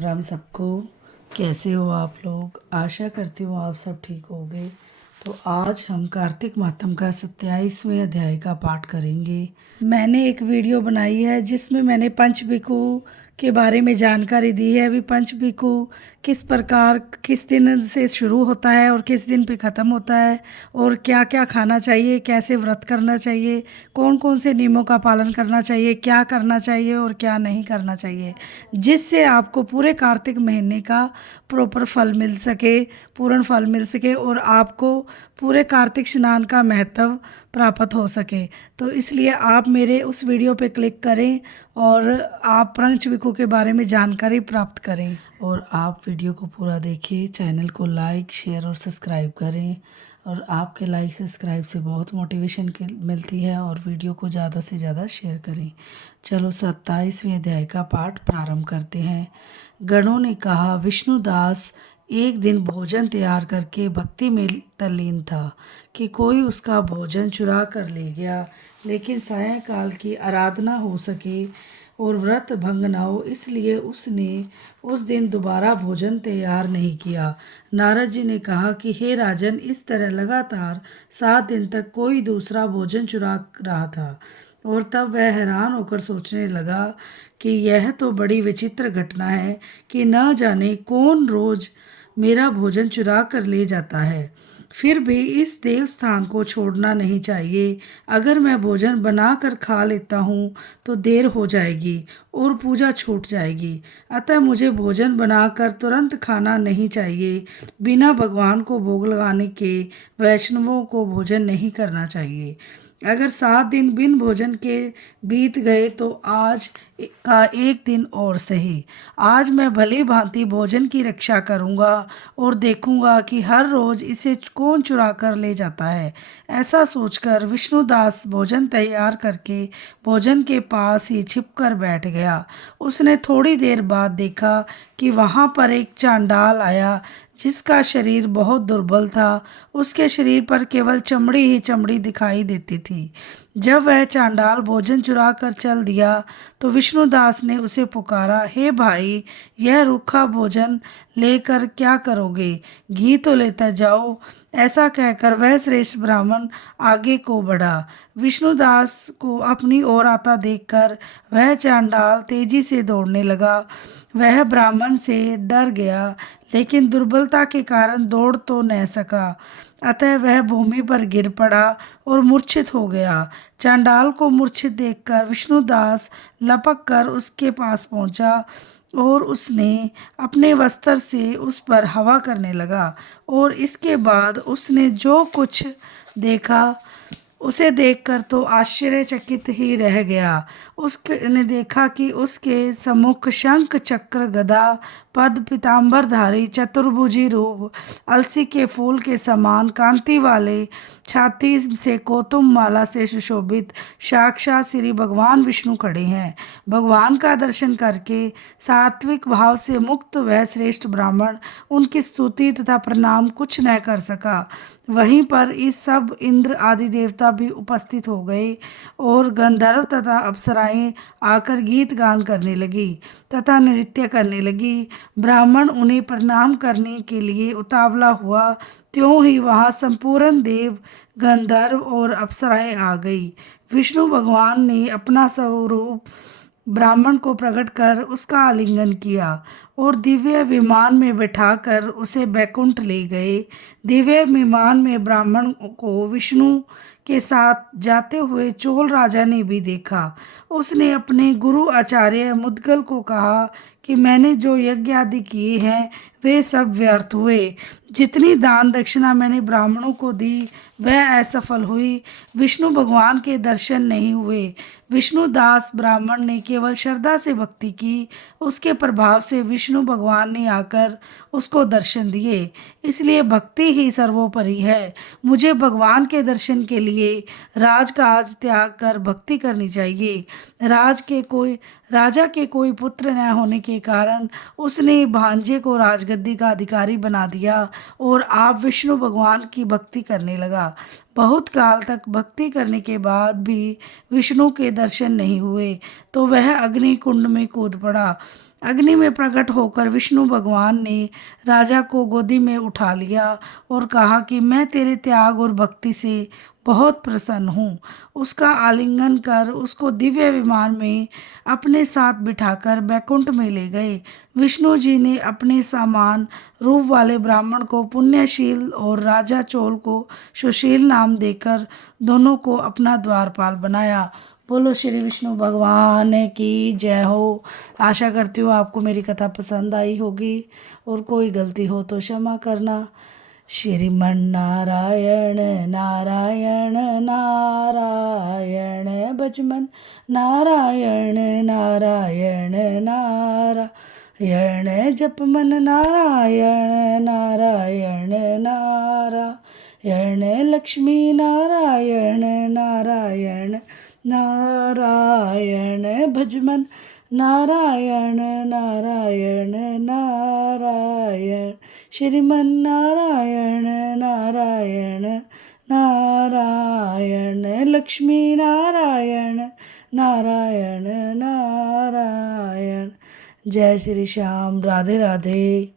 राम सबको। कैसे हो आप लोग? आशा करती हूँ आप सब ठीक होंगे। तो आज हम कार्तिक मातम का 27वें अध्याय का पाठ करेंगे। मैंने एक वीडियो बनाई है जिसमें मैंने पंचबिकु के बारे में जानकारी दी है। अभी पंचबिकु किस प्रकार किस दिन से शुरू होता है और किस दिन पे ख़त्म होता है, और क्या क्या खाना चाहिए, कैसे व्रत करना चाहिए, कौन कौन से नियमों का पालन करना चाहिए, क्या करना चाहिए और क्या नहीं करना चाहिए, जिससे आपको पूरे कार्तिक महीने का प्रॉपर फल मिल सके, पूर्ण फल मिल सके और आपको पूरे कार्तिक स्नान का महत्व प्राप्त हो सके। तो इसलिए आप मेरे उस वीडियो पे क्लिक करें और आप पंचबिकु के बारे में जानकारी प्राप्त करें। और आप वीडियो को पूरा देखिए, चैनल को लाइक शेयर और सब्सक्राइब करें। और आपके लाइक सब्सक्राइब से बहुत मोटिवेशन मिलती है, और वीडियो को ज़्यादा से ज़्यादा शेयर करें। चलो 27वें अध्याय का पाठ प्रारंभ करते हैं। गणों ने कहा, विष्णुदास एक दिन भोजन तैयार करके भक्ति में तल्लीन था कि कोई उसका भोजन चुरा कर ले गया, लेकिन सायंकाल की आराधना हो सके और व्रत भंग न हो, इसलिए उसने उस दिन दोबारा भोजन तैयार नहीं किया। नारद जी ने कहा कि हे राजन, इस तरह लगातार 7 दिन तक कोई दूसरा भोजन चुरा रहा था। और तब वह हैरान होकर सोचने लगा कि यह तो बड़ी विचित्र घटना है कि न जाने कौन रोज मेरा भोजन चुरा कर ले जाता है। फिर भी इस देवस्थान को छोड़ना नहीं चाहिए। अगर मैं भोजन बना कर खा लेता हूँ तो देर हो जाएगी और पूजा छूट जाएगी। अतः मुझे भोजन बनाकर तुरंत खाना नहीं चाहिए। बिना भगवान को भोग लगाने के वैष्णवों को भोजन नहीं करना चाहिए। अगर 7 दिन बिन भोजन के बीत गए तो आज का एक दिन और सही। आज मैं भली भांति भोजन की रक्षा करूंगा और देखूंगा कि हर रोज इसे कौन चुरा कर ले जाता है। ऐसा सोचकर विष्णुदास भोजन तैयार करके भोजन के पास ही छिपकर बैठ गया। उसने थोड़ी देर बाद देखा कि वहां पर एक चांडाल आया जिसका शरीर बहुत दुर्बल था। उसके शरीर पर केवल चमड़ी ही चमड़ी दिखाई देती थी। जब वह चांडाल भोजन चुरा कर चल दिया तो विष्णुदास ने उसे पुकारा, हे भाई, यह रूखा भोजन लेकर क्या करोगे? घी तो लेता जाओ। ऐसा कहकर वह श्रेष्ठ ब्राह्मण आगे को बढ़ा। विष्णुदास को अपनी ओर आता देखकर वह चांडाल तेजी से दौड़ने लगा। वह ब्राह्मण से डर गया, लेकिन दुर्बलता के कारण दौड़ तो न सका। अतः वह भूमि पर गिर पड़ा और मूर्छित हो गया। चांडाल को मूर्छित देखकर विष्णुदास लपक कर उसके पास पहुंचा और उसने अपने वस्त्र से उस पर हवा करने लगा। और इसके बाद उसने जो कुछ देखा उसे देखकर तो आश्चर्यचकित ही रह गया। उसने देखा कि उसके सम्मुख शंख चक्र गदा पद पीताम्बरधारी चतुर्भुजी रूप, अलसी के फूल के समान कांति वाले छाती से कोतुम माला से सुशोभित साक्षात श्री भगवान विष्णु खड़े हैं। भगवान का दर्शन करके सात्विक भाव से मुक्त वह श्रेष्ठ ब्राह्मण उनकी स्तुति तथा प्रणाम कुछ न कर सका। वहीं पर इस सब इंद्र आदि देवता भी उपस्थित हो गए और गंधर्व तथा अप्सराएं आकर गीत गान करने लगी तथा नृत्य करने लगी। ब्राह्मण उन्हें प्रणाम करने के लिए उतावला हुआ, त्यों ही वहां संपूर्ण देव गंधर्व और अप्सराएं आ गई। विष्णु भगवान ने अपना स्वरूप ब्राह्मण को प्रकट कर उसका आलिंगन किया और दिव्य विमान में बैठाकर उसे बैकुंठ ले गए। दिव्य विमान में ब्राह्मण को विष्णु के साथ जाते हुए चोल राजा ने भी देखा। उसने अपने गुरु आचार्य मुद्गल को कहा कि मैंने जो यज्ञ आदि किए हैं वे सब व्यर्थ हुए। जितनी दान दक्षिणा मैंने ब्राह्मणों को दी वह असफल हुई। विष्णु भगवान के दर्शन नहीं हुए। विष्णुदास ब्राह्मण ने केवल श्रद्धा से भक्ति की, उसके प्रभाव से विष्णु भगवान ने आकर उसको दर्शन दिए। इसलिए भक्ति ही सर्वोपरि है। मुझे भगवान के दर्शन के लिए राजकाज त्याग कर भक्ति करनी चाहिए। राजा के कोई पुत्र न होने के कारण उसने भांजे को राजगद्दी का अधिकारी बना दिया और आप विष्णु भगवान की भक्ति करने लगा। बहुत काल तक भक्ति करने के बाद भी विष्णु के दर्शन नहीं हुए तो वह अग्नि कुंड में कूद पड़ा। अग्नि में प्रकट होकर विष्णु भगवान ने राजा को गोदी में उठा लिया और कहा कि मैं तेरे त्याग और भक्ति से बहुत प्रसन्न हूँ। उसका आलिंगन कर उसको दिव्य विमान में अपने साथ बिठाकर बैकुंठ में ले गए। विष्णु जी ने अपने समान रूप वाले ब्राह्मण को पुण्यशील और राजा चोल को सुशील नाम देकर दोनों को अपना द्वारपाल बनाया। बोलो श्री विष्णु भगवान की जय हो। आशा करती हूँ आपको मेरी कथा पसंद आई होगी और कोई गलती हो तो क्षमा करना। श्रीमन नारायण नारायण नारायण भजमन नारायण नारायण नारायण जपमन नारायण नारायण नारायण लक्ष्मी नारायण नारायण नारायण भजमन नारायण नारायण नारायण श्रीमन नारायण नारायण नारायण लक्ष्मी नारायण नारायण नारायण। जय श्री श्याम। राधे राधे।